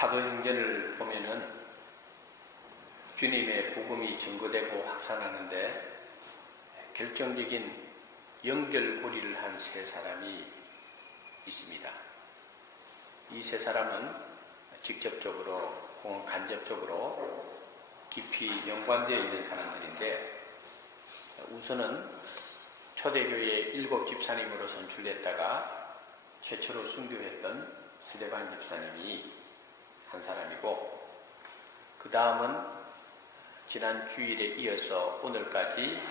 사도행전을 보면은 주님의 복음이 증거되고 확산하는데 결정적인 연결고리를 한 세 사람이 있습니다. 이 세 사람은 직접적으로 혹은 간접적으로 깊이 연관되어 있는 사람들인데, 우선은 초대교회의 7 집사님으로 선출됐다가 최초로 순교했던 스데반 집사님이 한 사람이고, 그 다음은 지난 주일에 이어서 오늘까지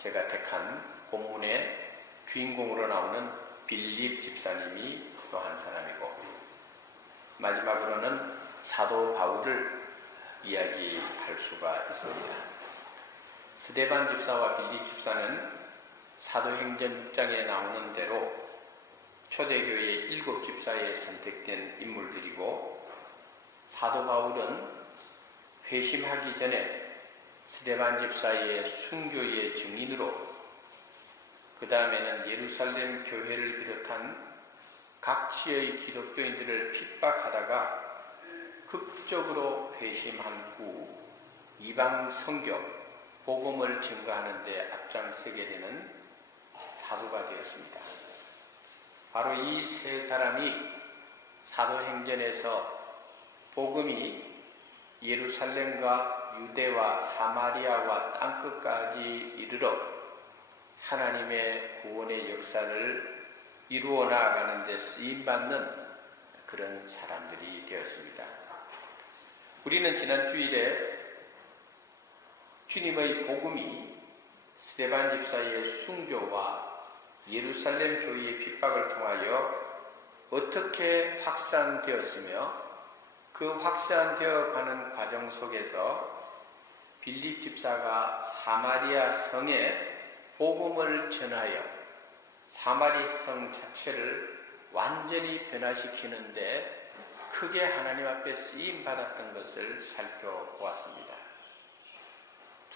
제가 택한 본문의 주인공으로 나오는 빌립 집사님이 또 한 사람이고, 마지막으로는 사도 바울을 이야기할 수가 있습니다. 스데반 집사와 빌립 집사는 사도행전 6장에 나오는 대로 초대교회의 7 집사에 선택된 인물들이고, 사도 바울은 회심하기 전에 스데반 집사의 순교의 증인으로, 그 다음에는 예루살렘 교회를 비롯한 각지의 기독교인들을 핍박하다가 극적으로 회심한 후 이방 선교, 복음을 증거하는 데 앞장서게 되는 사도가 되었습니다. 바로 이 세 사람이 사도행전에서 복음이 예루살렘과 유대와 사마리아와 땅끝까지 이르러 하나님의 구원의 역사를 이루어 나아가는 데 쓰임받는 그런 사람들이 되었습니다. 우리는 지난 주일에 주님의 복음이 스데반 집사의 순교와 예루살렘 교회의 핍박을 통하여 어떻게 확산되었으며, 그 확산되어 가는 과정 속에서 빌립 집사가 사마리아 성에 복음을 전하여 사마리아 성 자체를 완전히 변화시키는데 크게 하나님 앞에 쓰임받았던 것을 살펴보았습니다.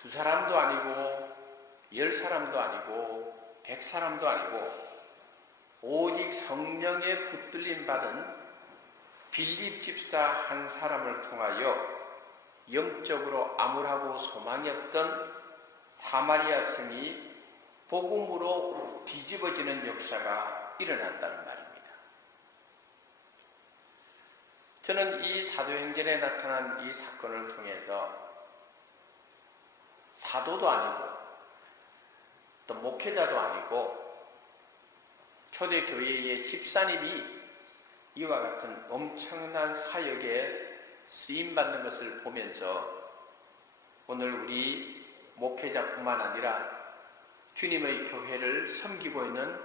2사람도 아니고 10사람도 아니고 100사람도 아니고 오직 성령의 붙들림 받은 빌립 집사 한 사람을 통하여 영적으로 암울하고 소망이 없던 사마리아 성이 복음으로 뒤집어지는 역사가 일어났다는 말입니다. 저는 이 사도행전에 나타난 이 사건을 통해서 사도도 아니고 또 목회자도 아니고 초대교회의 집사님이 이와 같은 엄청난 사역에 쓰임받는 것을 보면서 오늘 우리 목회자뿐만 아니라 주님의 교회를 섬기고 있는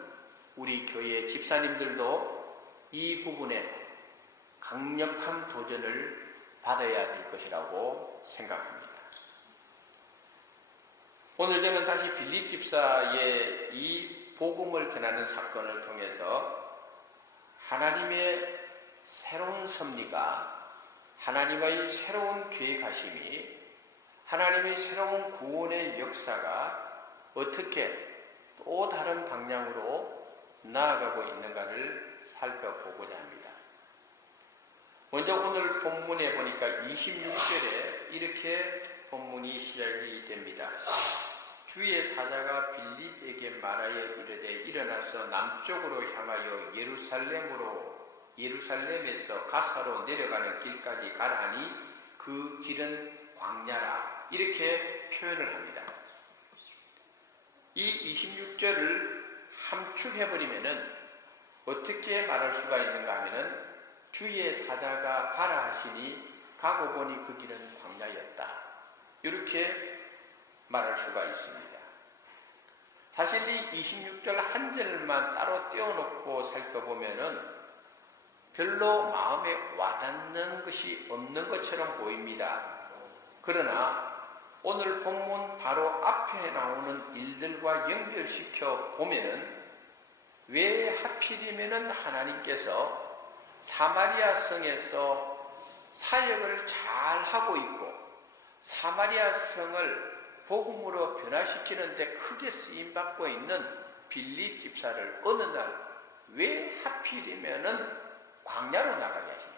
우리 교회 집사님들도 이 부분에 강력한 도전을 받아야 될 것이라고 생각합니다. 오늘 저는 다시 빌립 집사의 이 복음을 전하는 사건을 통해서 하나님의 새로운 섭리가, 하나님의 새로운 계획하심이, 하나님의 새로운 구원의 역사가 어떻게 또 다른 방향으로 나아가고 있는가를 살펴보고자 합니다. 먼저 오늘 본문에 보니까 26절에 이렇게 본문이 시작이 됩니다. 주의 사자가 빌립에게 말하여 이르되 일어나서 남쪽으로 향하여 예루살렘에서 가사로 내려가는 길까지 가라 하니 그 길은 광야라, 이렇게 표현을 합니다. 이 26절을 함축해버리면은 어떻게 말할 수가 있는가 하면은 주의 사자가 가라 하시니 가고 보니 그 길은 광야였다, 이렇게 말할 수가 있습니다. 사실 이 26절 한 절만 따로 떼어놓고 살펴보면은 별로 마음에 와닿는 것이 없는 것처럼 보입니다. 그러나 오늘 본문 바로 앞에 나오는 일들과 연결시켜 보면은 왜 하필이면은 하나님께서 사마리아 성에서 사역을 잘 하고 있고 사마리아 성을 복음으로 변화시키는 데 크게 쓰임받고 있는 빌립 집사를 어느 날 왜 하필이면은 광야로 나가게 하시느냐.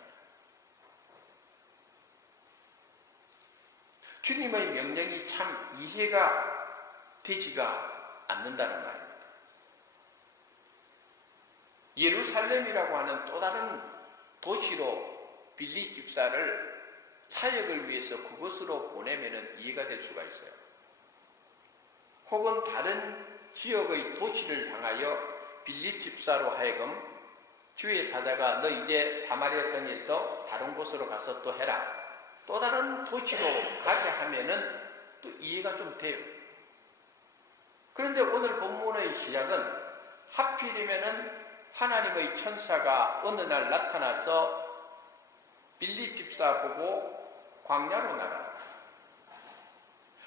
주님의 명령이 참 이해가 되지가 않는다는 말입니다. 예루살렘이라고 하는 또 다른 도시로 빌립 집사를 사역을 위해서 그곳으로 보내면 이해가 될 수가 있어요. 혹은 다른 지역의 도시를 향하여 빌립 집사로 하여금 주의 사자가 너 이제 사마리아 성에서 다른 곳으로 가서 또 해라. 또 다른 도시로 가게 하면은 또 이해가 좀 돼요. 그런데 오늘 본문의 시작은 하필이면은 하나님의 천사가 어느 날 나타나서 빌립 집사 보고 광야로 나가.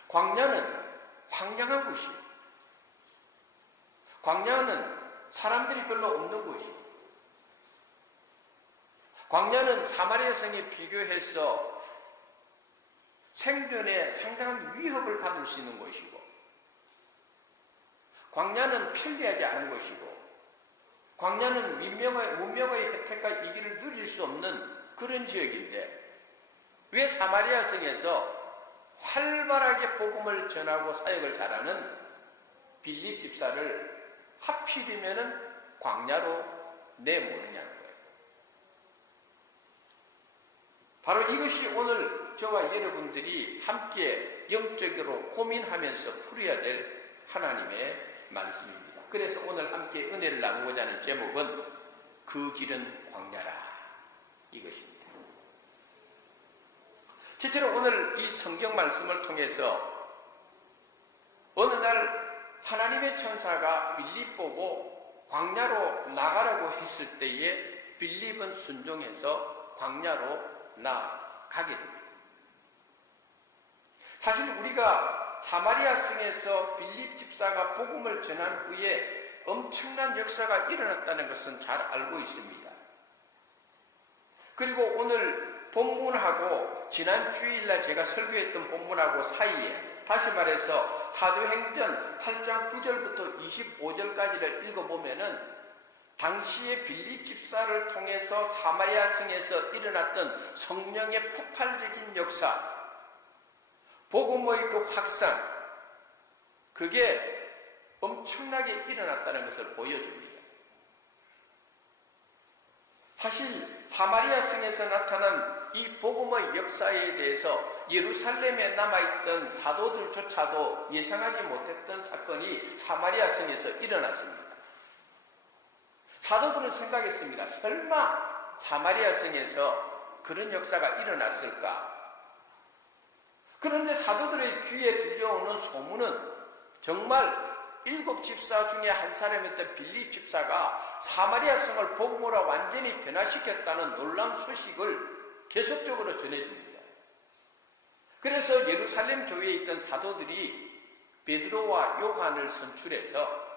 광야는 황량한 곳이에요. 광야는 사람들이 별로 없는 곳이에요. 광야는 사마리아 성에 비교해서 생존에 상당한 위협을 받을 수 있는 곳이고, 광야는 편리하지 않은 곳이고, 광야는 문명의 혜택과 이기를 누릴 수 없는 그런 지역인데, 왜 사마리아 성에서 활발하게 복음을 전하고 사역을 잘하는 빌립 집사를 하필이면은 광야로 내모느냐는 거예요. 바로 이것이 오늘 저와 여러분들이 함께 영적으로 고민하면서 풀어야 될 하나님의 말씀입니다. 그래서 오늘 함께 은혜를 나누고자 하는 제목은 그 길은 광야라 이것입니다. 실제로 오늘 이 성경 말씀을 통해서 어느 날 하나님의 천사가 빌립 보고 광야로 나가라고 했을 때에 빌립은 순종해서 광야로 나가게 됩니다. 사실 우리가 사마리아 성에서 빌립 집사가 복음을 전한 후에 엄청난 역사가 일어났다는 것은 잘 알고 있습니다. 그리고 오늘 본문하고 지난 주일날 제가 설교했던 본문하고 사이에 다시 말해서 사도행전 8장 9절부터 25절까지를 읽어보면은 당시에 빌립 집사를 통해서 사마리아 성에서 일어났던 성령의 폭발적인 역사, 복음의 그 확산, 그게 엄청나게 일어났다는 것을 보여줍니다. 사실 사마리아 성에서 나타난 이 복음의 역사에 대해서 예루살렘에 남아있던 사도들조차도 예상하지 못했던 사건이 사마리아 성에서 일어났습니다. 사도들은 생각했습니다. 설마 사마리아 성에서 그런 역사가 일어났을까? 그런데 사도들의 귀에 들려오는 소문은 정말 7 집사 중에 한 사람이었던 빌립 집사가 사마리아 성을 복음으로 완전히 변화시켰다는 놀라운 소식을 계속적으로 전해줍니다. 그래서 예루살렘 교회에 있던 사도들이 베드로와 요한을 선출해서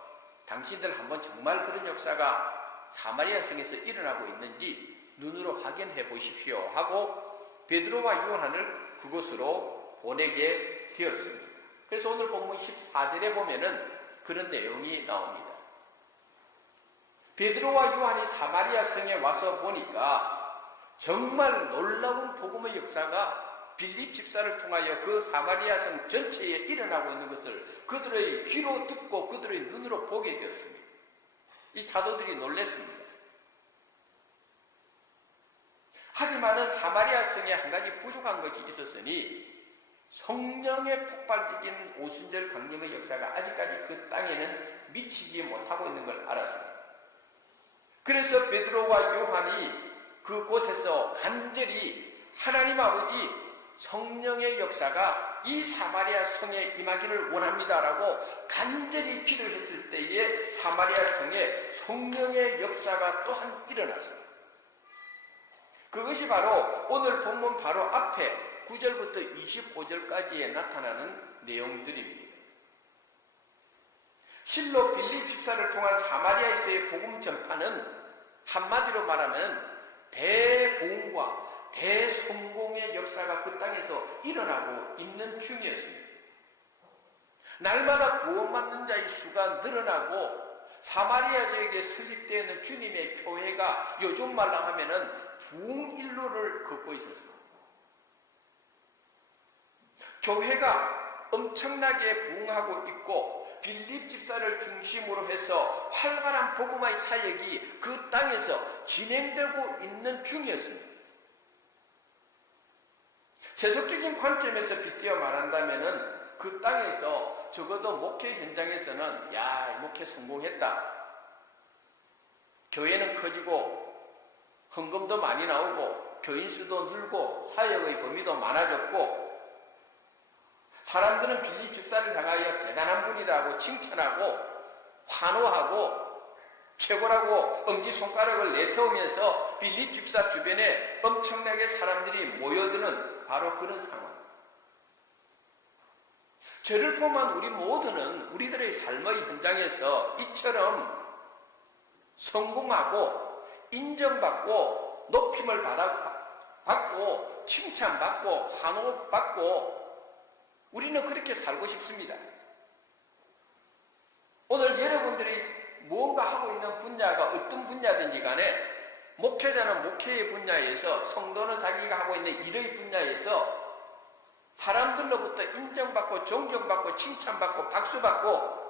당신들 한번 정말 그런 역사가 사마리아 성에서 일어나고 있는지 눈으로 확인해 보십시오 하고 베드로와 요한을 그곳으로 보내게 되었습니다. 그래서 오늘 본문 14절에 보면은 그런 내용이 나옵니다. 베드로와 요한이 사마리아 성에 와서 보니까 정말 놀라운 복음의 역사가 빌립 집사를 통하여 그 사마리아 성 전체에 일어나고 있는 것을 그들의 귀로 듣고 그들의 눈으로 보게 되었습니다. 이 사도들이 놀랐습니다. 하지만은 사마리아 성에 한 가지 부족한 것이 있었으니 성령의 폭발적인 오순절 강림의 역사가 아직까지 그 땅에는 미치지 못하고 있는 걸 알았습니다. 그래서 베드로와 요한이 그곳에서 간절히 하나님 아버지 성령의 역사가 이 사마리아 성에 임하기를 원합니다라고 간절히 기도했을 때에 사마리아 성에 성령의 역사가 또한 일어났습니다. 그것이 바로 오늘 본문 바로 앞에 9절부터 25절까지에 나타나는 내용들입니다. 실로 빌립 집사를 통한 사마리아에서의 복음 전파는 한마디로 말하면 대부흥과 대성공의 역사가 그 땅에서 일어나고 있는 중이었습니다. 날마다 구원받는 자의 수가 늘어나고 사마리아 지역에 설립되어 있는 주님의 교회가 요즘 말로 하면은 부흥일로를 걷고 있었습니다. 교회가 엄청나게 부흥하고 있고 빌립 집사를 중심으로 해서 활발한 복음의 사역이 그 땅에서 진행되고 있는 중이었습니다. 세속적인 관점에서 빗대어 말한다면은 그 땅에서 적어도 목회 현장에서는 야, 목회 성공했다. 교회는 커지고 헌금도 많이 나오고 교인 수도 늘고 사역의 범위도 많아졌고 사람들은 빌립 집사를 향하여 대단한 분이라고 칭찬하고 환호하고 최고라고 엄지손가락을 내세우면서 빌립 집사 주변에 엄청나게 사람들이 모여드는 바로 그런 상황. 저를 포함한 우리 모두는 우리들의 삶의 현장에서 이처럼 성공하고 인정받고 높임을 받고 칭찬받고 환호받고 우리는 그렇게 살고 싶습니다. 오늘 여러분들이 무언가 하고 있는 분야가 어떤 분야든지 간에 목회자는 목회의 분야에서 성도는 자기가 하고 있는 일의 분야에서 사람들로부터 인정받고 존경받고 칭찬받고 박수받고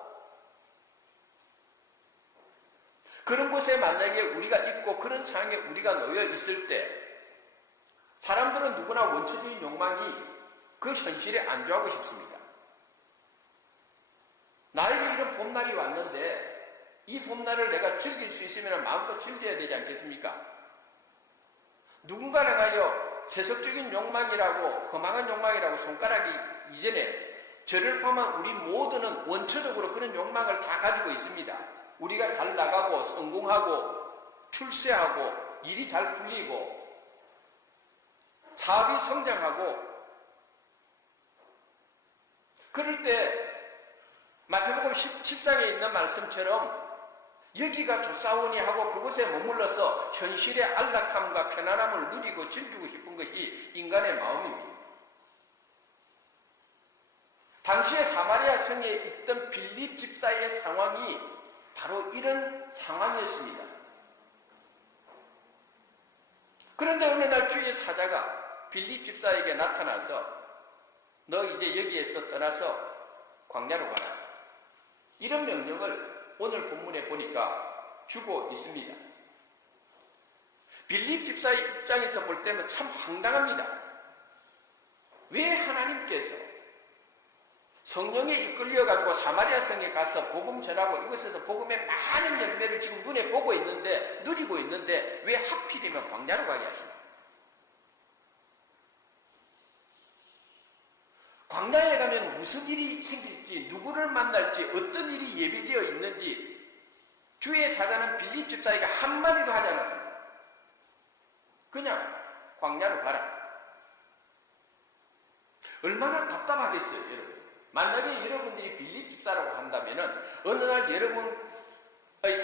그런 곳에 만약에 우리가 있고 그런 상황에 우리가 놓여 있을 때 사람들은 누구나 원초적인 욕망이 그 현실에 안주하고 싶습니다. 나에게 이런 봄날이 왔는데 이 봄날을 내가 즐길 수 있으면 마음껏 즐겨야 되지 않겠습니까? 누군가를 향하여 세속적인 욕망이라고 허망한 욕망이라고 손가락이 이전에 저를 포함한 우리 모두는 원초적으로 그런 욕망을 다 가지고 있습니다. 우리가 잘 나가고 성공하고 출세하고 일이 잘 풀리고 사업이 성장하고 그럴 때 마태복음 17장에 있는 말씀처럼 여기가 좋사오니 하고 그곳에 머물러서 현실의 안락함과 편안함을 누리고 즐기고 싶은 것이 인간의 마음입니다. 당시에 사마리아 성에 있던 빌립 집사의 상황이 바로 이런 상황이었습니다. 그런데 어느 날 주의 사자가 빌립 집사에게 나타나서 너 이제 여기에서 떠나서 광야로 가라. 이런 명령을 오늘 본문에 보니까 주고 있습니다. 빌립 집사의 입장에서 볼 때는 참 황당합니다. 왜 하나님께서 성령에 이끌려가지고 사마리아 성에 가서 복음 전하고 이곳에서 복음의 많은 열매를 지금 눈에 보고 있는데 누리고 있는데 왜 하필이면 광야로 가게 하십니까? 광야에 가면 무슨 일이 생길지 누구를 만날지 어떤 일이 예비되어 있는지 주의 사자는 빌립 집사에게 한마디도 하지 않았습니다. 그냥 광야로 가라. 얼마나 답답하겠어요, 여러분. 만약에 여러분들이 빌립 집사라고 한다면 어느 날 여러분의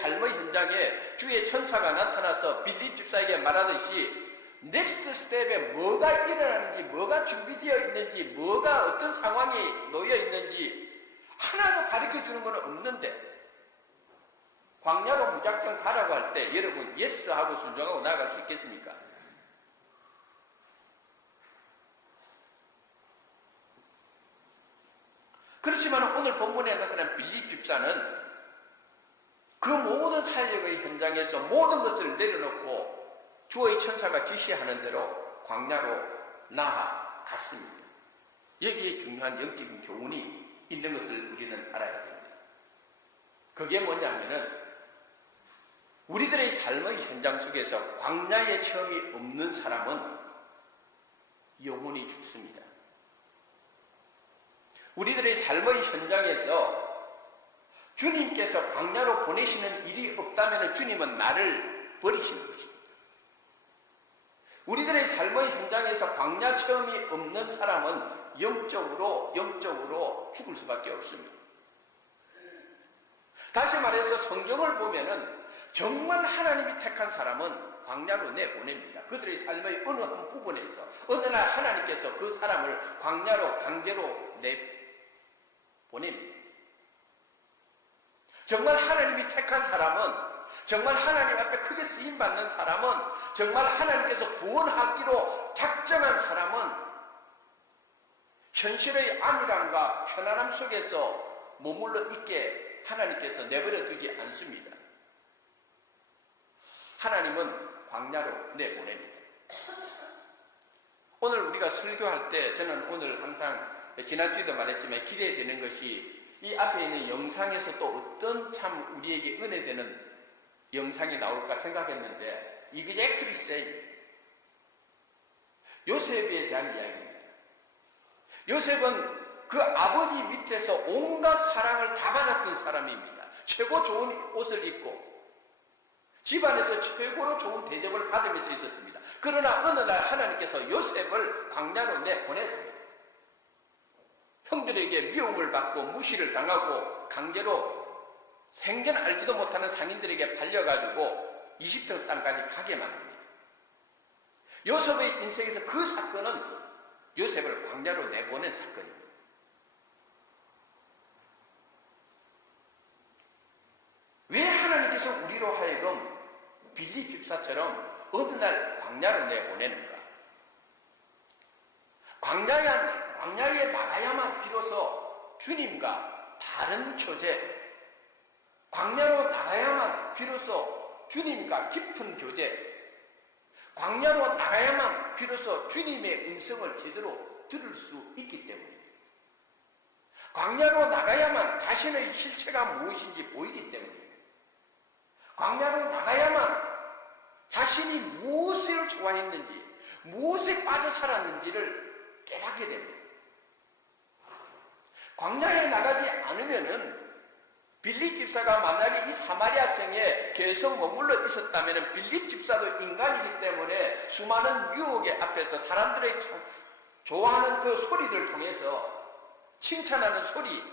삶의 현장에 주의 천사가 나타나서 빌립 집사에게 말하듯이 넥스트 스텝에 뭐가 일어나는지 뭐가 준비되어 있는지 뭐가 어떤 상황이 놓여 있는지 하나도 가르쳐 주는 건 없는데 광야로 무작정 가라고 할 때 여러분 예스 하고 순종하고 나아갈 수 있겠습니까? 그렇지만 오늘 본문에 나타난 빌립 집사는 그 모든 사역의 현장에서 모든 것을 내려놓고 주의 천사가 지시하는 대로 광야로 나아갔습니다. 여기에 중요한 영적인 교훈이 있는 것을 우리는 알아야 됩니다. 그게 뭐냐면은 우리들의 삶의 현장 속에서 광야의 체험이 없는 사람은 영혼이 죽습니다. 우리들의 삶의 현장에서 주님께서 광야로 보내시는 일이 없다면 주님은 나를 버리시는 것입니다. 우리들의 삶의 현장에서 광야 체험이 없는 사람은 영적으로 죽을 수밖에 없습니다. 다시 말해서 성경을 보면은 정말 하나님이 택한 사람은 광야로 내보냅니다. 그들의 삶의 어느 한 부분에서 어느 날 하나님께서 그 사람을 광야로 강제로 내보냅니다. 정말 하나님이 택한 사람은 정말 하나님 앞에 크게 쓰임받는 사람은 정말 하나님께서 구원하기로 작정한 사람은 현실의 안일함과 편안함 속에서 머물러 있게 하나님께서 내버려 두지 않습니다. 하나님은 광야로 내보냅니다. 오늘 우리가 설교할 때 저는 오늘 항상 지난주에도 말했지만 기대되는 것이 이 앞에 있는 영상에서 또 어떤 참 우리에게 은혜되는 영상이 나올까 생각했는데 exactly same. 요셉에 대한 이야기입니다. 요셉은 그 아버지 밑에서 온갖 사랑을 다 받았던 사람입니다. 최고 좋은 옷을 입고 집안에서 최고로 좋은 대접을 받으면서 있었습니다. 그러나 어느 날 하나님께서 요셉을 광야로 내보냈습니다. 형들에게 미움을 받고 무시를 당하고 강제로 생전 알지도 못하는 상인들에게 팔려가지고 이집트 땅까지 가게 만듭니다. 요셉의 인생에서 그 사건은 요셉을 광야로 내보낸 사건입니다. 왜 하나님께서 우리로 하여금 빌립 집사처럼 어느 날 광야로 내보내는가? 광야에 나가야만 비로소 주님과 바른 교제, 광야로 나가야만 비로소 주님과 깊은 교제, 광야로 나가야만 비로소 주님의 음성을 제대로 들을 수 있기 때문입니다. 광야로 나가야만 자신의 실체가 무엇인지 보이기 때문입니다. 광야로 나가야만 자신이 무엇을 좋아했는지, 무엇에 빠져 살았는지를 깨닫게 됩니다. 광야에 나가지 않으면은 빌립 집사가 만약에 이 사마리아 성에 계속 머물러 있었다면 빌립 집사도 인간이기 때문에 수많은 유혹의 앞에서 사람들의 좋아하는 그 소리들 통해서 칭찬하는 소리,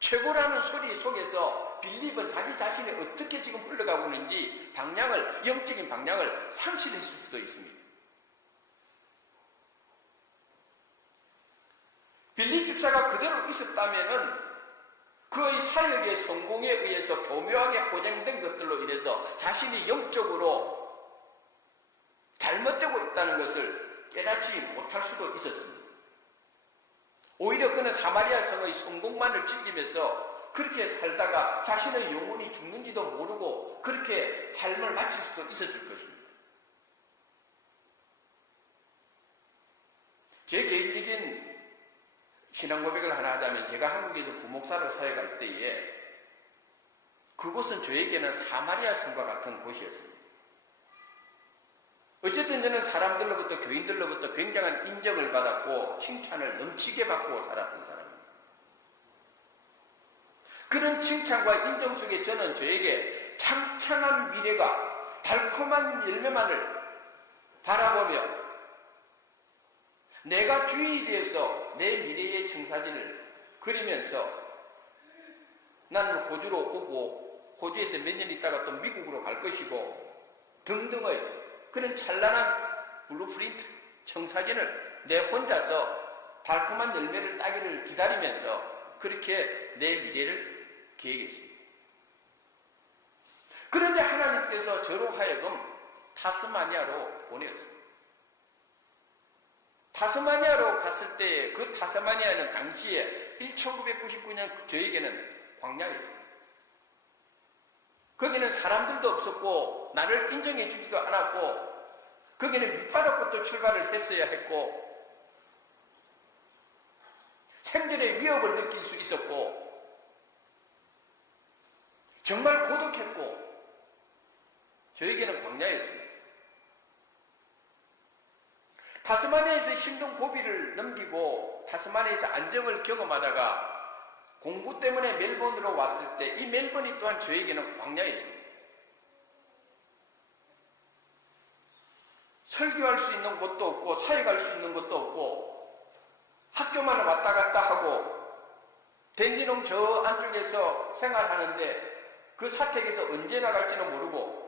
최고라는 소리 속에서 빌립은 자기 자신이 어떻게 지금 흘러가고 있는지 영적인 방향을 상실했을 수도 있습니다. 빌립 집사가 그대로 있었다면은 그의 사역의 성공에 의해서 교묘하게 보장된 것들로 인해서 자신이 영적으로 잘못되고 있다는 것을 깨닫지 못할 수도 있었습니다. 오히려 그는 사마리아 성의 성공만을 즐기면서 그렇게 살다가 자신의 영혼이 죽는지도 모르고 그렇게 삶을 마칠 수도 있었을 것입니다. 제 개인적인 신앙 고백을 하나 하자면 제가 한국에서 부목사로 사역할 때에 그곳은 저에게는 사마리아 성과 같은 곳이었습니다. 어쨌든 저는 사람들로부터 교인들로부터 굉장한 인정을 받았고 칭찬을 넘치게 받고 살았던 사람입니다. 그런 칭찬과 인정 속에 저는 저에게 창창한 미래가 달콤한 열매만을 바라보며 내가 주인이 되어서 내 미래의 청사진을 그리면서 나는 호주로 오고 호주에서 몇 년 있다가 또 미국으로 갈 것이고 등등의 그런 찬란한 블루프린트 청사진을 내 혼자서 달콤한 열매를 따기를 기다리면서 그렇게 내 미래를 계획했습니다. 그런데 하나님께서 저로 하여금 타스마니아로 보내었습니다. 타스마니아로 갔을 때 그 타스마니아는 당시에 1999년 저에게는 광야였습니다. 거기는 사람들도 없었고 나를 인정해 주지도 않았고 거기는 밑바닥부터 출발을 했어야 했고 생존의 위협을 느낄 수 있었고 정말 고독했고 저에게는 광야였습니다. 타스마니아에서 힘든 고비를 넘기고 타스마니아에서 안정을 경험하다가 공부 때문에 멜번으로 왔을 때 이 멜번이 또한 저에게는 광야였습니다. 설교할 수 있는 곳도 없고 사역할 수 있는 곳도 없고 학교만 왔다 갔다 하고 덴지농 저 안쪽에서 생활하는데 그 사택에서 언제 나갈지는 모르고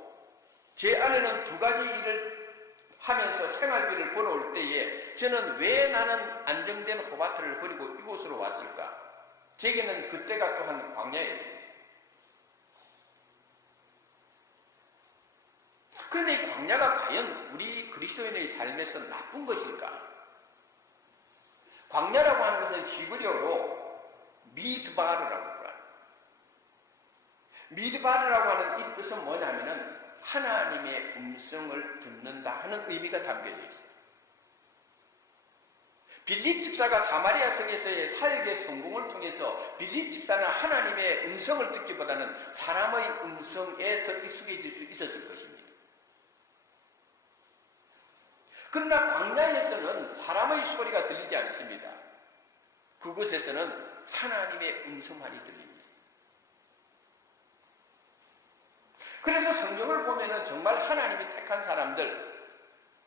제 아내는 두 가지 일을 하면서 생활비를 벌어올 때에 저는 왜 나는 안정된 호바트를 버리고 이곳으로 왔을까? 제게는 그때가 또한 광야였습니다. 그런데 이 광야가 과연 우리 그리스도인의 삶에서 나쁜 것일까? 광야라고 하는 것은 히브리어로 미드바르라고 불러요. 미드바르라고 하는 이 뜻은 뭐냐면은 하나님의 음성을 듣는다 하는 의미가 담겨져 있어요. 빌립 집사가 사마리아 성에서의 사역의 성공을 통해서 빌립 집사는 하나님의 음성을 듣기보다는 사람의 음성에 더 익숙해질 수 있었을 것입니다. 그러나 광야에서는 사람의 소리가 들리지 않습니다. 그곳에서는 하나님의 음성만이 들립니다. 그래서 성경을 보면은 정말 하나님이 택한 사람들,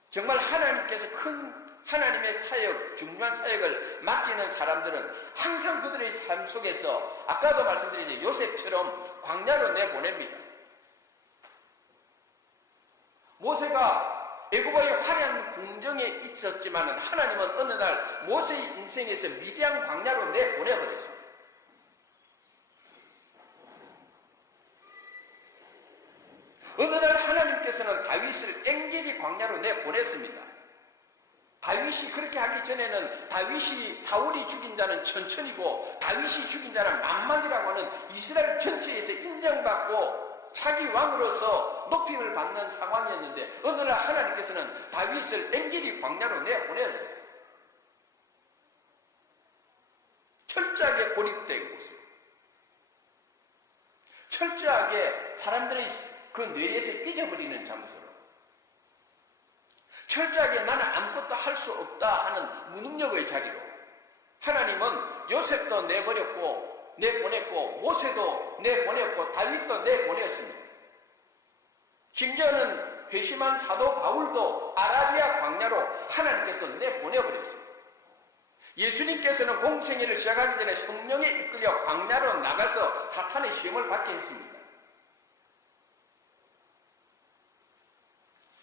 정말 하나님께서 큰 하나님의 사역, 중요한 사역을 맡기는 사람들은 항상 그들의 삶 속에서 아까도 말씀드렸죠. 요셉처럼 광야로 내보냅니다. 모세가 애굽의 화려한 궁정에 있었지만 하나님은 어느 날 모세의 인생에서 미디안 광야로 내보내버렸습니다. 어느 날 하나님께서는 다윗을 엥게디 광야로 내보냈습니다. 다윗이 그렇게 하기 전에는 다윗이 사울이 죽인 자는 천천히고 다윗이 죽인 자는 만만이라고 하는 이스라엘 전체에서 인정받고 자기 왕으로서 높임을 받는 상황이었는데 어느 날 하나님께서는 다윗을 엥게디 광야로 내보내버렸어요. 철저하게 고립된 곳으로, 철저하게 사람들의 그 뇌에서 잊어버리는 장소로, 철저하게 나는 아무것도 할 수 없다 하는 무능력의 자리로 하나님은 요셉도 내버렸고 내보냈고 모세도 내보냈고 다윗도 내보냈습니다. 심지어는 회심한 사도 바울도 아라비아 광야로 하나님께서 내보내버렸습니다. 예수님께서는 공생애를 시작하기 전에 성령에 이끌려 광야로 나가서 사탄의 시험을 받게 했습니다.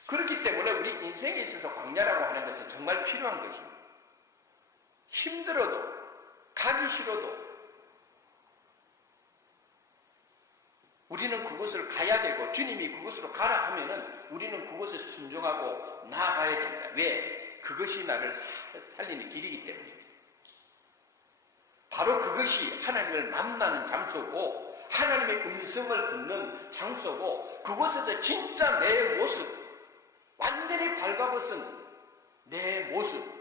그렇기 때문에 우리 인생에 있어서 광야라고 하는 것은 정말 필요한 것입니다. 힘들어도, 가기 싫어도 우리는 그곳을 가야 되고 주님이 그곳으로 가라 하면은 우리는 그곳에 순종하고 나아가야 됩니다. 왜? 그것이 나를 살리는 길이기 때문입니다. 바로 그것이 하나님을 만나는 장소고 하나님의 음성을 듣는 장소고 그곳에서 진짜 내 모습, 완전히 발가벗은 내 모습,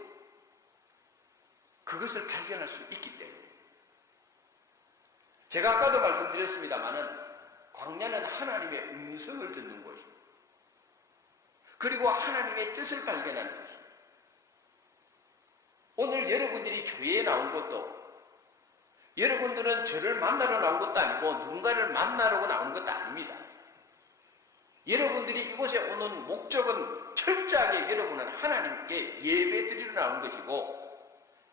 그것을 발견할 수 있기 때문에 제가 아까도 말씀드렸습니다마는 광야는 하나님의 음성을 듣는 곳입니다. 그리고 하나님의 뜻을 발견하는 것입니다. 오늘 여러분들이 교회에 나온 것도 여러분들은 저를 만나러 나온 것도 아니고 누군가를 만나러 나온 것도 아닙니다. 여러분들이 이곳에 오는 목적은 철저하게 여러분은 하나님께 예배 드리러 나온 것이고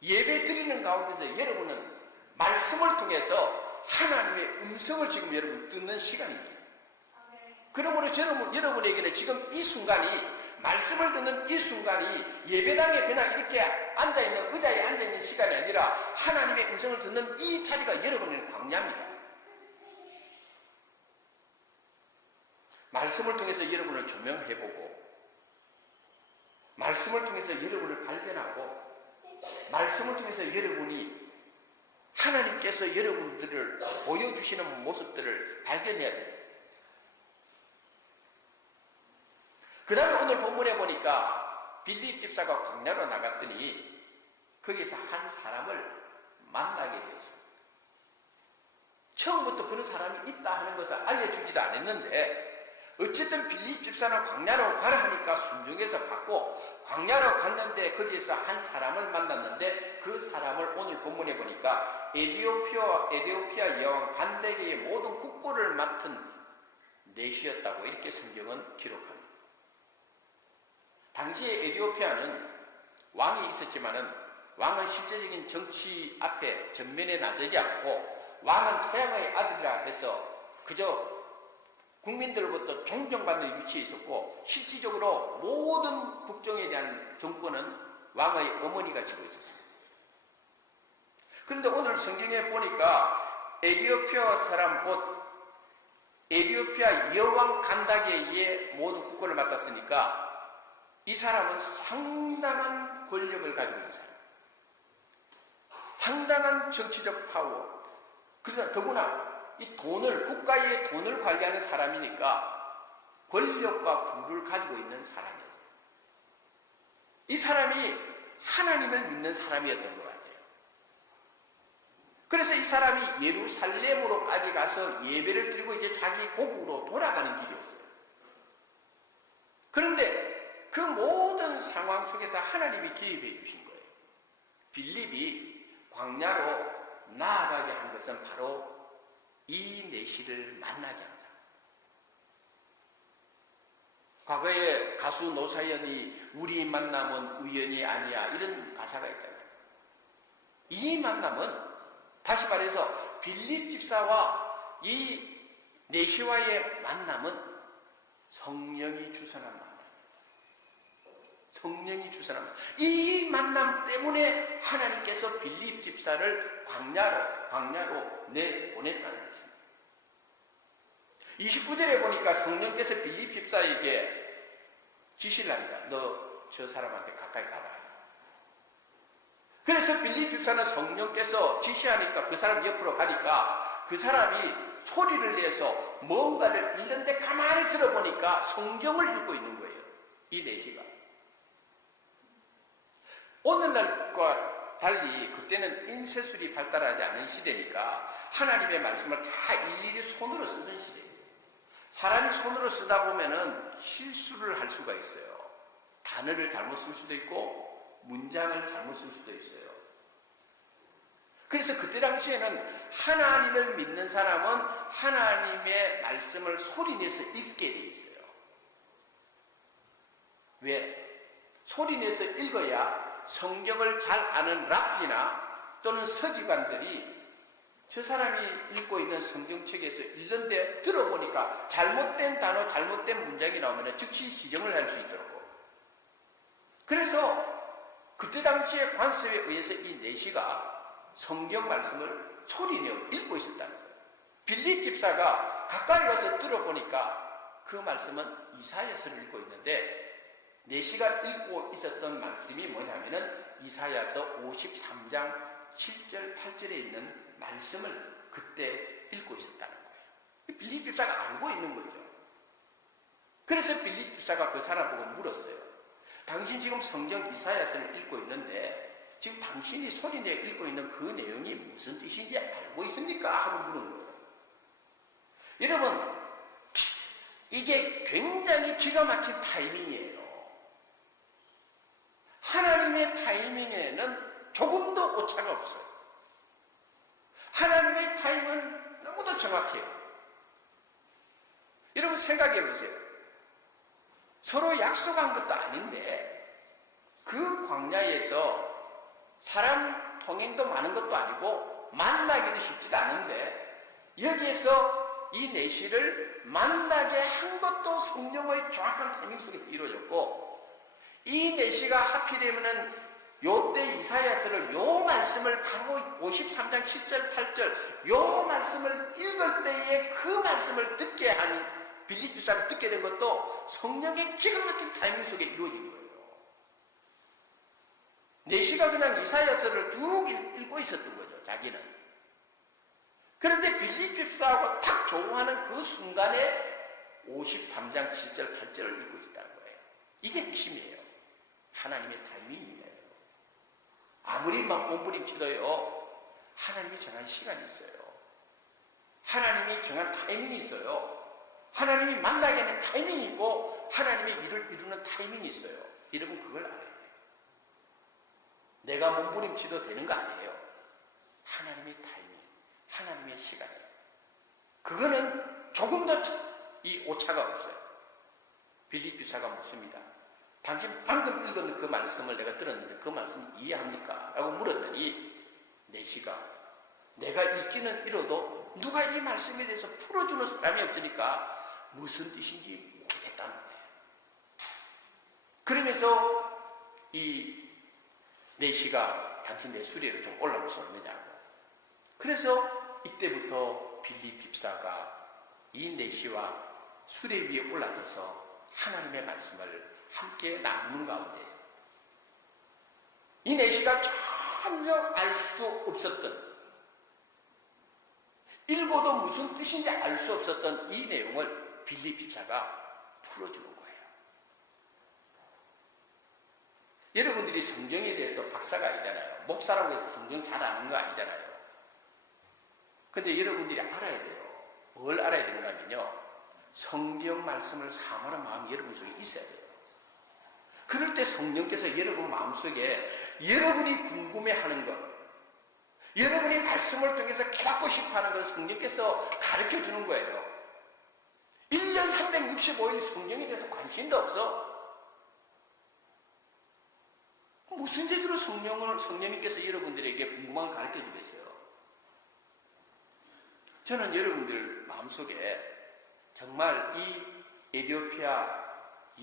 예배 드리는 가운데서 여러분은 말씀을 통해서 하나님의 음성을 지금 여러분 듣는 시간입니다. 그러므로 여러분에게는 지금 이 순간이 말씀을 듣는 이 순간이 예배당에 그냥 이렇게 앉아있는 의자에 앉아있는 시간이 아니라 하나님의 음성을 듣는 이 자리가 여러분에게는 광야입니다. 말씀을 통해서 여러분을 조명해보고 말씀을 통해서 여러분을 발견하고 말씀을 통해서 여러분이 하나님께서 여러분들을 보여주시는 모습들을 발견해야 돼요. 그 다음에 오늘 본문에 보니까 빌립 집사가 광야로 나갔더니 거기서 한 사람을 만나게 되었습니다. 처음부터 그런 사람이 있다 하는 것을 알려주지도 않았는데 어쨌든 빌립 집사는 광야로 가라 하니까 순종해서 갔고 광야로 갔는데 거기에서 한 사람을 만났는데 그 사람을 오늘 본문에 보니까 에디오피아 여왕 간데게의 모든 국보를 맡은 내시였다고 이렇게 성경은 기록합니다. 당시에 에디오피아는 왕이 있었지만은 왕은 실제적인 정치 앞에 전면에 나서지 않고 왕은 태양의 아들이라 해서 그저 국민들로부터 존경받는 위치에 있었고 실질적으로 모든 국정에 대한 정권은 왕의 어머니가 쥐고 있었습니다. 그런데 오늘 성경에 보니까 에디오피아 사람 곧 에디오피아 여왕 간다게의 모든 국권을 맡았으니까 이 사람은 상당한 권력을 가지고 있는 사람. 상당한 정치적 파워. 그러나 더구나 이 국가의 돈을 관리하는 사람이니까 권력과 부를 가지고 있는 사람이에요. 이 사람이 하나님을 믿는 사람이었던 것 같아요. 그래서 이 사람이 예루살렘으로까지 가서 예배를 드리고 이제 자기 고국으로 돌아가는 길이었어요. 그런데 그 모든 상황 속에서 하나님이 기입해 주신 거예요. 빌립이 광야로 나아가게 한 것은 바로 이 내시를 만나게 한 자. 과거에 가수 노사연이 우리 만남은 우연이 아니야 이런 가사가 있잖아요. 이 만남은 다시 말해서 빌립 집사와 이 내시와의 만남은 성령이 주선한 만남. 성령이 주선한 만남. 이 만남 때문에 하나님께서 빌립 집사를 광야로 내보냈다는 것입니다. 29절에 보니까 성령께서 빌립 집사에게 지시를 합니다. 너 저 사람한테 가까이 가라. 그래서 빌립 집사는 성령께서 지시하니까 그 사람 옆으로 가니까 그 사람이 소리를 내서 뭔가를 읽는데 가만히 들어보니까 성경을 읽고 있는 거예요. 이 내시가. 오늘날과 달리 그때는 인쇄술이 발달하지 않은 시대니까 하나님의 말씀을 다 일일이 손으로 쓰는 시대예요. 사람이 손으로 쓰다 보면은 실수를 할 수가 있어요. 단어를 잘못 쓸 수도 있고 문장을 잘못 쓸 수도 있어요. 그래서 그때 당시에는 하나님을 믿는 사람은 하나님의 말씀을 소리내서 읽게 돼 있어요. 왜? 소리내서 읽어야 성경을 잘 아는 랍비나 또는 서기관들이 저 사람이 읽고 있는 성경책에서 읽는데 들어보니까 잘못된 단어, 잘못된 문장이 나오면 즉시 지정을 할 수 있도록. 그래서 그때 당시에 관습에 의해서 이 내시가 성경 말씀을 소리내어 읽고 있었다는 거예요. 빌립 집사가 가까이 가서 들어보니까 그 말씀은 이사야서를 읽고 있는데 내시가 읽고 있었던 말씀이 뭐냐면은 이사야서 53장 7절 8절에 있는 말씀을 그때 읽고 있었다는 거예요. 빌립 집사가 알고 있는 거죠. 그래서 빌립 집사가 그 사람 보고 물었어요. 당신 지금 성경 이사야서를 읽고 있는데 지금 당신이 소리내어 읽고 있는 그 내용이 무슨 뜻인지 알고 있습니까? 하고 물은 거예요. 여러분, 이게 굉장히 기가 막힌 타이밍이에요. 하나님의 타이밍에는 조금도 오차가 없어요. 하나님의 타이밍은 너무도 정확해요. 여러분 생각해 보세요. 서로 약속한 것도 아닌데 그 광야에서 사람 통행도 많은 것도 아니고 만나기도 쉽지도 않은데 여기에서 이 내시를 만나게 한 것도 성령의 정확한 타이밍 속에 이루어졌고 이 내시가 하필이면은 요때 이사야서를 요 말씀을 바로 53장 7절 8절 요 말씀을 읽을 때에 그 말씀을 듣게 한 빌립 집사를 듣게 된 것도 성령의 기가 막힌 타이밍 속에 이루어진 거예요. 내시가 그냥 이사야서를 쭉 읽고 있었던 거죠. 자기는. 그런데 빌립 집사하고 탁 조우하는 그 순간에 53장 7절 8절을 읽고 있었다는 거예요. 이게 핵심이에요. 하나님의 타이밍이에요. 아무리 막 몸부림치도요. 하나님이 정한 시간이 있어요. 하나님이 정한 타이밍이 있어요. 하나님이 만나게 하는 타이밍이 있고 하나님의 일을 이루는 타이밍이 있어요. 여러분 그걸 알아야 돼요. 내가 몸부림치도 되는 거 아니에요. 하나님의 타이밍, 하나님의 시간이에요. 그거는 조금도 이 오차가 없어요. 빌립 집사가 묻습니다. 당신 방금 읽은 그 말씀을 내가 들었는데 그 말씀 이해합니까? 라고 물었더니 내시가 내가 읽기는 읽어도 누가 이 말씀에 대해서 풀어주는 사람이 없으니까 무슨 뜻인지 모르겠다는 거예요. 그러면서 이 내시가 당신 내 수레로 좀 올라올 수 없느냐고. 그래서 이때부터 빌립 집사가 이 내시와 수레 위에 올라서서 하나님의 말씀을 함께 나누는 가운데 이 내시가 저 전혀 알 수도 없었던, 읽어도 무슨 뜻인지 알 수 없었던 이 내용을 빌립 집사가 풀어주는 거예요. 여러분들이 성경에 대해서 박사가 아니잖아요. 목사라고 해서 성경 잘 아는 거 아니잖아요. 근데 여러분들이 알아야 돼요. 뭘 알아야 되는가 하면요, 성경 말씀을 사모하는 마음이 여러분 속에 있어야 돼요. 그럴 때 성령께서 여러분 마음속에 여러분이 궁금해하는 것, 여러분이 말씀을 통해서 깨닫고 싶어하는 걸 성령께서 가르쳐주는 거예요. 1년 365일 성경에 대해서 관심도 없어. 무슨 제대로 성령님께서 여러분들에게 궁금한 걸 가르쳐주겠어요? 저는 여러분들 마음속에 정말 이 에티오피아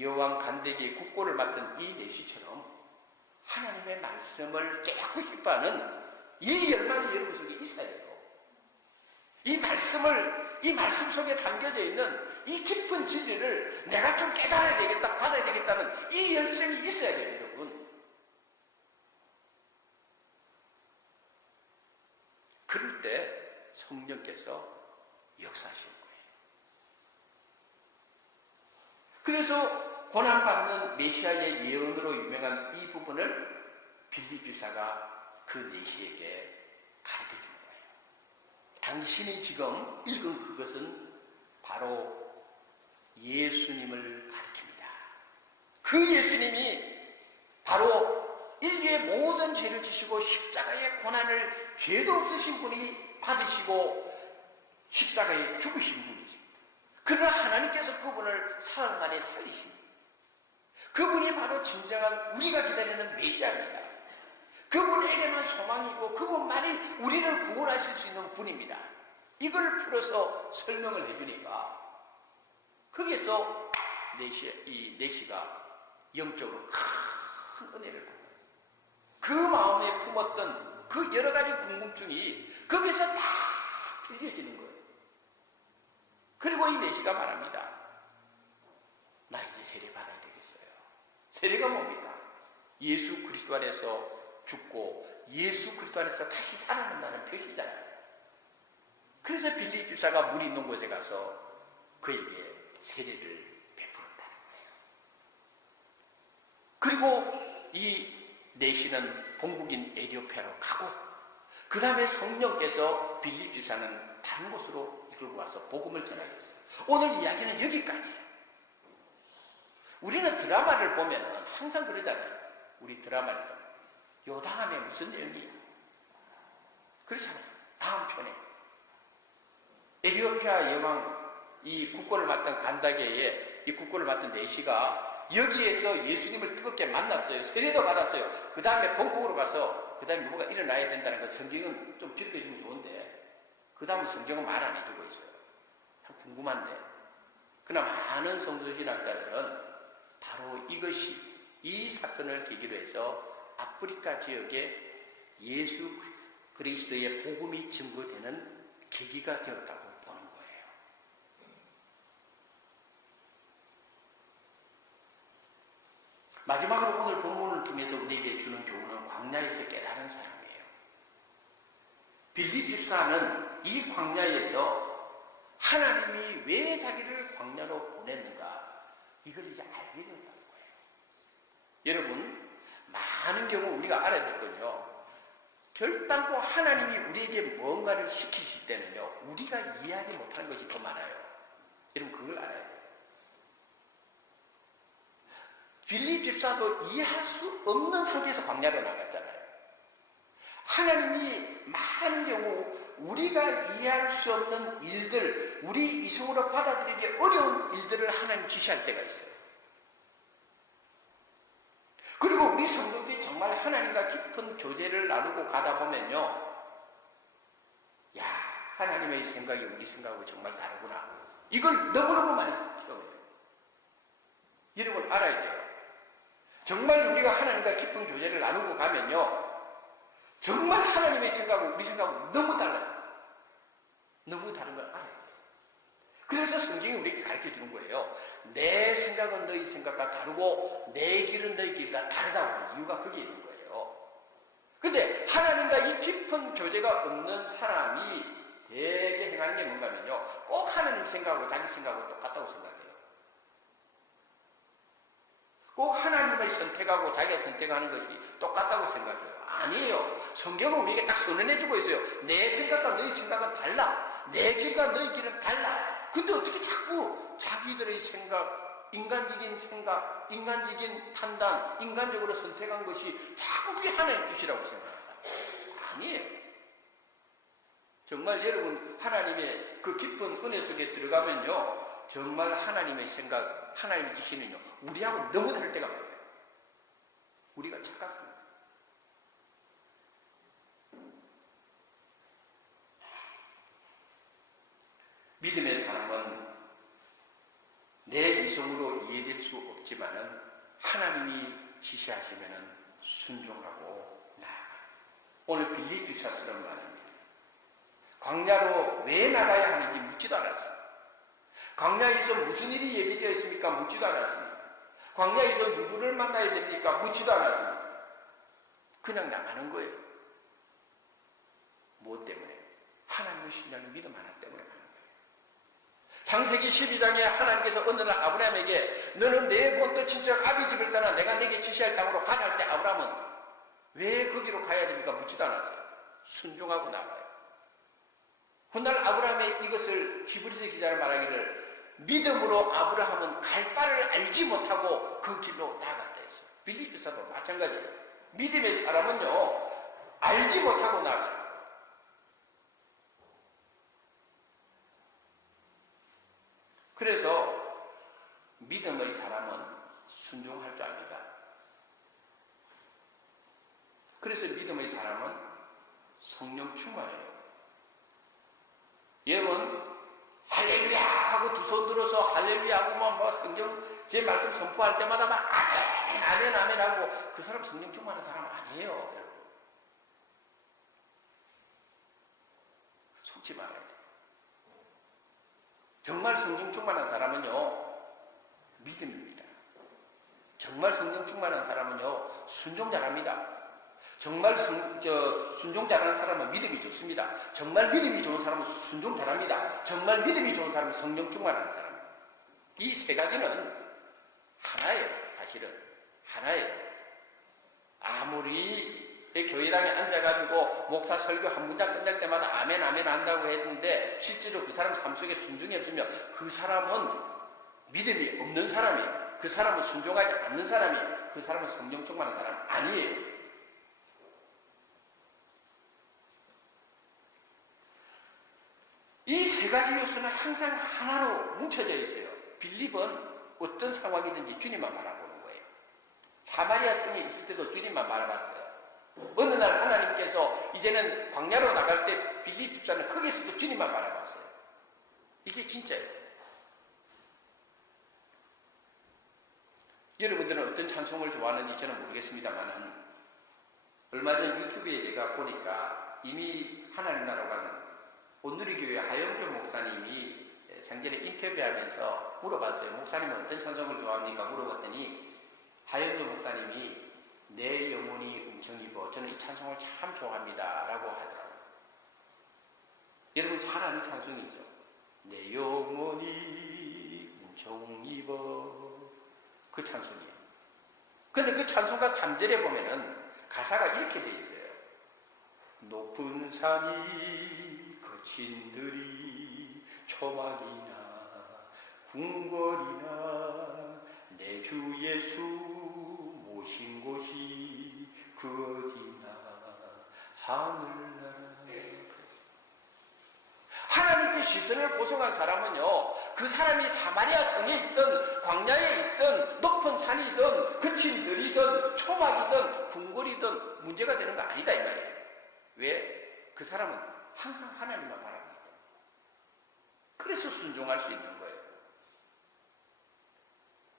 여왕 간데기의 국고를 맡은 이 내시처럼 하나님의 말씀을 깨닫고 싶어하는 이 열망이 여러분 속에 있어야 돼요. 이 말씀 속에 담겨져 있는 이 깊은 진리를 내가 좀 깨달아야 되겠다, 받아야 되겠다는 이 열정이 있어야 돼요, 여러분. 그럴 때 성령께서 역사하시는 거예요. 그래서 고난받는 메시아의 예언으로 유명한 이 부분을 빌립 집사가 그 내시에게 가르쳐 준 거예요. 당신이 지금 읽은 그것은 바로 예수님을 가르칩니다. 그 예수님이 바로 인류의 모든 죄를 지시고 십자가의 고난을 죄도 없으신 분이 받으시고 십자가에 죽으신 분이십니다. 그러나 하나님께서 그분을 사흘 만에 살리십니다. 그분이 바로 진정한 우리가 기다리는 메시아입니다. 그분에게만 소망이고 그분만이 우리를 구원하실 수 있는 분입니다. 이걸 풀어서 설명을 해주니까 거기에서 이 내시가 영적으로 큰 은혜를 받아요. 그 마음에 품었던 그 여러 가지 궁금증이 거기서 다 풀려지는 거예요. 그리고 이 내시가 말합니다. 나 이제 세례 받아야 되겠어요. 세례가 뭡니까? 예수 그리스도 안에서 죽고 예수 그리스도 안에서 다시 살아난다는 표시잖아요. 그래서 빌립 집사가 물이 있는 곳에 가서 그에게 세례를 베풀었다는 거예요. 그리고 이 내시는 본국인 에티오피아로 가고 그 다음에 성령께서 빌립 집사는 다른 곳으로 이끌고 와서 복음을 전하겠어요. 오늘 이야기는 여기까지예요. 우리는 드라마를 보면 항상 그러잖아요. 우리 드라마를 보면 요 다음에 무슨 내용이 그렇잖아요. 다음 편에 에티오피아 여왕 이 국고를 맡은 간다게의 이 국고를 맡은 내시가 여기에서 예수님을 뜨겁게 만났어요. 세례도 받았어요. 그 다음에 본국으로 가서 그 다음에 뭐가 일어나야 된다는 거 성경은 좀 기록해주면 좋은데 그 다음에 성경은 말 안 해주고 있어요. 참 궁금한데 그러나 많은 성서신학자들은 바로 이것이 이 사건을 계기로 해서 아프리카 지역에 예수 그리스도의 복음이 증거되는 계기가 되었다고 보는 거예요. 마지막으로 오늘 본문을 통해서 우리에게 주는 교훈은 광야에서 깨달은 사람이에요. 빌립 집사는 이 광야에서 하나님이 왜 자기를 광야로 보냈는가 이걸 이제 알게 된다는 거예요. 여러분 많은 경우 우리가 알아야 될 건요. 결단코 하나님이 우리에게 뭔가를 시키실 때는요. 우리가 이해하지 못하는 것이 더 많아요. 여러분 그걸 알아야 돼요. 빌립 집사도 이해할 수 없는 상태에서 광야로 나갔잖아요. 하나님이 많은 경우 우리가 이해할 수 없는 일들, 우리 이성으로 받아들이기 어려운 일들을 하나님 지시할 때가 있어요. 그리고 우리 성도들이 정말 하나님과 깊은 교제를 나누고 가다 보면요. 야, 하나님의 생각이 우리 생각하고 정말 다르구나. 이걸 너무너무 많이 경험해요. 여러분 알아야 돼요. 정말 우리가 하나님과 깊은 교제를 나누고 가면요. 정말 하나님의 생각하고 우리 생각하고 너무 달라요. 너무 다른 걸 알아야 돼요. 그래서 성경이 우리에게 가르쳐주는 거예요. 내 생각은 너희 생각과 다르고 내 길은 너희 길과 다르다고 하는 이유가 거기에 있는 거예요. 근데 하나님과 이 깊은 교제가 없는 사람이 대개 행하는 게 뭔가면요, 꼭 하나님 생각하고 자기 생각하고 똑같다고 생각해요. 꼭 하나님의 선택하고 자기가 선택하는 것이 똑같다고 생각해요. 아니에요. 성경은 우리에게 딱 선언해주고 있어요. 내 생각과 너희 생각은 달라. 내 길과 너희 길은 달라. 근데 어떻게 자꾸 자기들의 생각, 인간적인 판단, 인간적으로 선택한 것이 자꾸 그게 하나님 뜻이라고 생각합니다. 아니에요. 정말 여러분 하나님의 그 깊은 은혜 속에 들어가면요, 정말 하나님의 생각, 하나님의 지시는요, 우리하고 너무 다를 때가 많아요. 우리가 착각합니다. 믿음의 사람은 내 이성으로 이해될 수 없지만은 하나님이 지시하시면은 순종하고 나아가요. 오늘 빌립 집사처럼 말입니다. 광야로 왜 나가야 하는지 묻지도 않았어요. 광야에서 무슨 일이 예비되어 있습니까? 묻지도 않았습니다. 광야에서 누구를 만나야 됩니까? 묻지도 않았습니다. 그냥 나가는 거예요. 무엇 때문에? 하나님을 신뢰하는 믿음 하나 때문에 가는 거예요. 창세기 12장에 하나님께서 어느 날 아브라함에게 너는 내 본토 친척 아비 집을 떠나 내가 내게 지시할 땅으로 가자 할 때 아브라함은 왜 거기로 가야 됩니까? 묻지도 않았어요. 순종하고 나가요. 훗날 아브라함의 이것을 히브리서 기자는 말하기를 믿음으로 아브라함은 갈 바를 알지 못하고 그 길로 나아갔다 했어요. 빌립보서도 마찬가지예요. 믿음의 사람은요, 알지 못하고 나아가요. 그래서 믿음의 사람은 순종할 줄 압니다. 그래서 믿음의 사람은 성령 충만해요. 여러분 할렐루야 하고 두 손 들어서 할렐루야 하고만 뭐 성경 제 말씀 선포할 때마다 막 아멘 아멘 아멘 하고 그 사람 성령 충만한 사람 아니에요. 여러분. 속지 말아야 돼요. 정말 성령 충만한 사람은요, 믿음입니다. 정말 성령 충만한 사람은요, 순종 잘합니다. 정말 순종 잘하는 사람은 믿음이 좋습니다. 정말 믿음이 좋은 사람은 순종 잘합니다. 정말 믿음이 좋은 사람은 성령 충만한 사람. 이 세 가지는 하나예요. 사실은 하나예요. 아무리 교회당에 앉아가지고 목사 설교 한 문장 끝날 때마다 아멘 아멘 한다고 했는데 실제로 그 사람 삶 속에 순종이 없으면 그 사람은 믿음이 없는 사람이에요. 그 사람은 순종하지 않는 사람이에요. 그 사람은 성령 충만한 사람 아니에요. 이 세 가지 요소는 항상 하나로 뭉쳐져 있어요. 빌립은 어떤 상황이든지 주님만 바라보는 거예요. 사마리아 성에 있을 때도 주님만 바라봤어요. 어느 날 하나님께서 이제는 광야로 나갈 때 빌립 집사는 거기에서도 주님만 바라봤어요. 이게 진짜예요. 여러분들은 어떤 찬송을 좋아하는지 저는 모르겠습니다만 얼마 전 유튜브에 제가 보니까 이미 하나님 나라로 가는 온누리교회 하영조 목사님이 작년에 인터뷰하면서 물어봤어요. 목사님은 어떤 찬송을 좋아합니까? 물어봤더니 하영조 목사님이 내 영혼이 um청입어 저는 이 찬송을 참 좋아합니다 라고 하더라고요. 여러분 잘 아는 찬송이죠. 내 영혼이 um청입어 그 찬송이에요. 근데 그 찬송가 3절에 보면은 가사가 이렇게 돼 있어요. 높은 산이 거친 들이 초막이나 궁궐이나 내 주 예수 모신 곳이 그 어디나 하늘나라. 하나님께 시선을 고정한 사람은요, 그 사람이 사마리아 성에 있든 광야에 있든 높은 산이든 거친 들이든 초막이든 궁궐이든 문제가 되는 거 아니다 이 말이에요. 왜? 그 사람은 항상 하나님만 바라보기 때문에. 그래서 순종할 수 있는 거예요.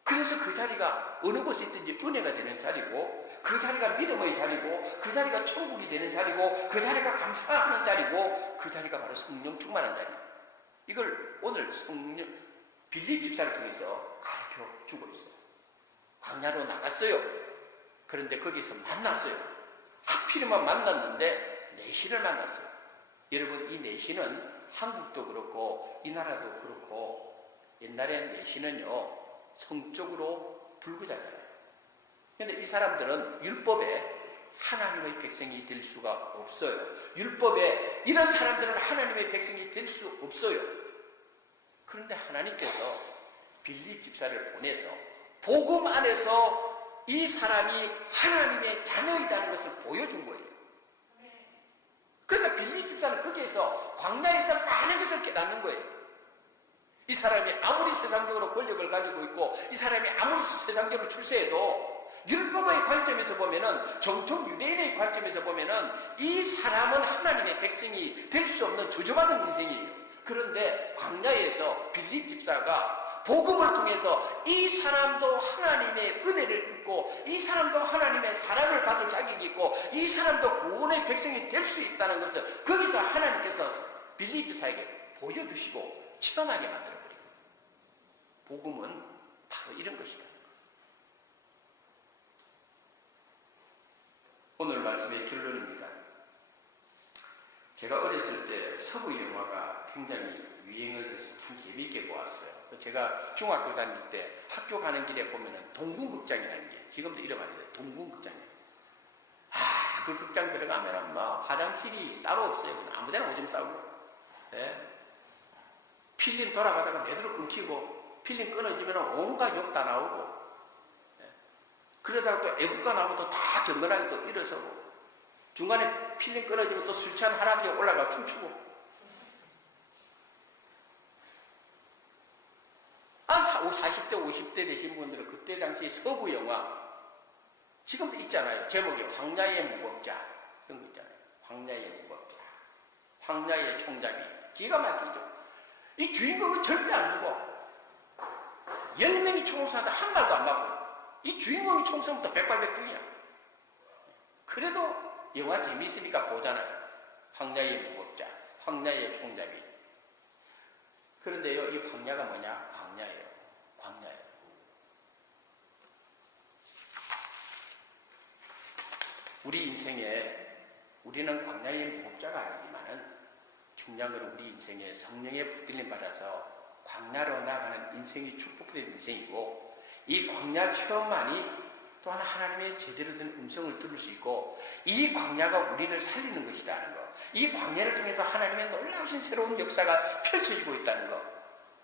그래서 그 자리가 어느 곳에 있든지 은혜가 되는 자리고, 그 자리가 믿음의 자리고, 그 자리가 천국이 되는 자리고, 그 자리가 감사하는 자리고, 그 자리가 바로 성령 충만한 자리. 이걸 오늘 빌립 집사를 통해서 가르쳐 주고 있어요. 광야로 나갔어요. 그런데 거기서 만났어요. 하필이면 만났는데 내시를 만났어요. 여러분, 이 내시는 한국도 그렇고 이 나라도 그렇고 옛날엔 내시는요 성적으로 불구잖아요. 그런데 이 사람들은 율법에 하나님의 백성이 될 수가 없어요. 율법에 이런 사람들은 하나님의 백성이 될 수 없어요. 그런데 하나님께서 빌립 집사를 보내서 복음 안에서 이 사람이 하나님의 자녀이라는 것을 보여준 거예요. 그러니까 빌립 집사는 거기에서 광야에서 많은 것을 깨닫는 거예요. 이 사람이 아무리 세상적으로 권력을 가지고 있고 이 사람이 아무리 세상적으로 출세해도 율법의 관점에서 보면은, 정통 유대인의 관점에서 보면은 이 사람은 하나님의 백성이 될 수 없는 저주받은 인생이에요. 그런데 광야에서 빌립 집사가 복음을 통해서 이 사람도 하나님의 은혜를 입고 이 사람도 하나님의 사랑을 받을 자격이 있고 이 사람도 구원의 백성이 될 수 있다는 것을 거기서 하나님께서 빌립 집사에게 보여주시고 체험하게 만들어버려요. 복음은 바로 이런 것이다. 오늘 말씀의 결론입니다. 제가 어렸을 때 서부 영화가 굉장히 유행을 해서 참 재미있게 보았어요. 제가 중학교 다닐 때 학교 가는 길에 보면은 동궁극장이라는 게 지금도 이름 아니에요. 동궁극장이에요. 그 극장 들어가면은 막 화장실이 따로 없어요. 그냥 아무데나 오줌 싸고. 네? 필름 돌아가다가 매듭을 끊기고 필름 끊어지면 온갖 욕 다 나오고. 그러다가 또 애국가 나오면 또 다 경건하게 또 일어서고 중간에 필름 끊어지면 또 술 취한 할아버지가 올라가 춤추고 40대 50대 되신 분들은 그때 당시 서부 영화 지금도 있잖아요. 제목이 황야의 무법자 이런 거 있잖아요. 황야의 무법자, 황야의 총잡이. 기가 막히죠. 이 주인공은 절대 안 죽어. 10명이 총을 쏘는데 한 발도 안 맞고 이 주인공이 총 쏘면 또 백발백중이야. 그래도 영화 재미있으니까 보잖아요. 황야의 무법자, 황야의 총잡이. 그런데요, 이 광야가 뭐냐? 광야예요. 광야예요. 우리 인생에 우리는 광야의 무법자가 아니지만은 중요한 건 우리 인생에 성령의 붙들림 받아서 광야로 나가는 인생이 축복된 인생이고 이 광야 체험만이 또한 하나님의 제대로 된 음성을 들을 수 있고 이 광야가 우리를 살리는 것이라는 것, 이 광야를 통해서 하나님의 놀라우신 새로운 역사가 펼쳐지고 있다는 것,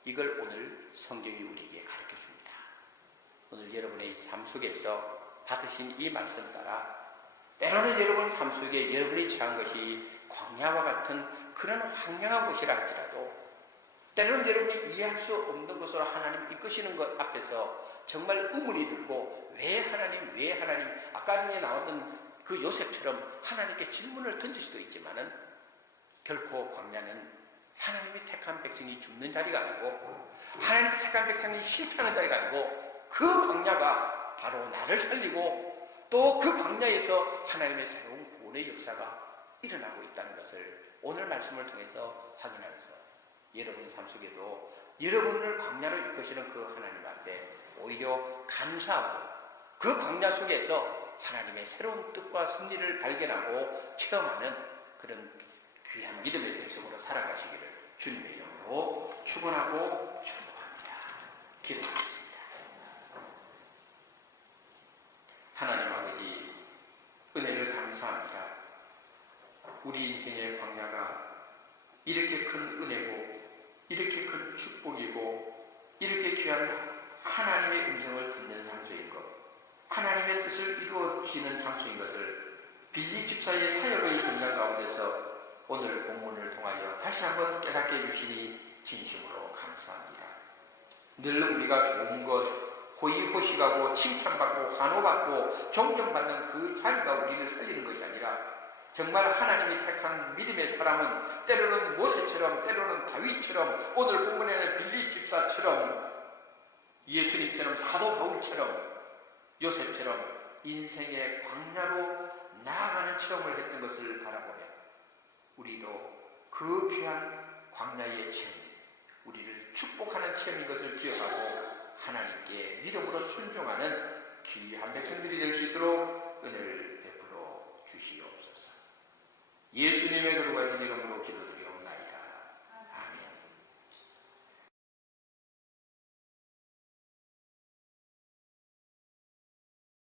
이걸 오늘 성경이 우리에게 가르쳐 줍니다. 오늘 여러분의 삶 속에서 받으신 이 말씀 따라 때로는 여러분 삶 속에 여러분이 처한 것이 광야와 같은 그런 황량한 곳이라 할지라도 때로는 여러분이 이해할 수 없는 것으로 하나님 이끄시는 것 앞에서 정말 의문이 들고 왜 하나님 아까 전에 나왔던 그 요셉처럼 하나님께 질문을 던질 수도 있지만은 결코 광야는 하나님이 택한 백성이 죽는 자리가 아니고 하나님이 택한 백성이 실패하는 자리가 아니고 그 광야가 바로 나를 살리고 또 그 광야에서 하나님의 새로운 구원의 역사가 일어나고 있다는 것을 오늘 말씀을 통해서 확인하면서 여러분 삶 속에도 여러분을 광야로 이끄시는 그 하나님 앞에 오히려 감사하고 그 광야 속에서 하나님의 새로운 뜻과 승리를 발견하고 체험하는 그런 귀한 믿음의 백성으로 살아가시기를 주님의 이름으로 축원하고 축복합니다. 기도하겠습니다. 하나님 아버지, 은혜를 감사합니다. 우리 인생의 광야가 이렇게 큰 은혜고 이렇게 큰 축복이고 이렇게 귀한 하나님의 음성을 듣는 장소인 것, 하나님의 뜻을 이루어지는 장소인 것을 빌립 집사의 사역의 현장 가운데서 오늘 본문을 통하여 다시 한번 깨닫게 해주시니 진심으로 감사합니다. 늘 우리가 좋은 것, 호의호식하고 칭찬받고 환호받고 존경받는 그 자리가 우리를 살리는 것이 아니라 정말 하나님이 택한 믿음의 사람은 때로는 모세처럼 때로는 다윗처럼 오늘 본문에는 빌립 집사처럼 예수님처럼 사도 바울처럼 요셉처럼 인생의 광야로 나아가는 체험을 했던 것을 바라보며 우리도 그 귀한 광야의 체험, 우리를 축복하는 체험인 것을 기억하고 하나님께 믿음으로 순종하는 귀한 백성들이 될 수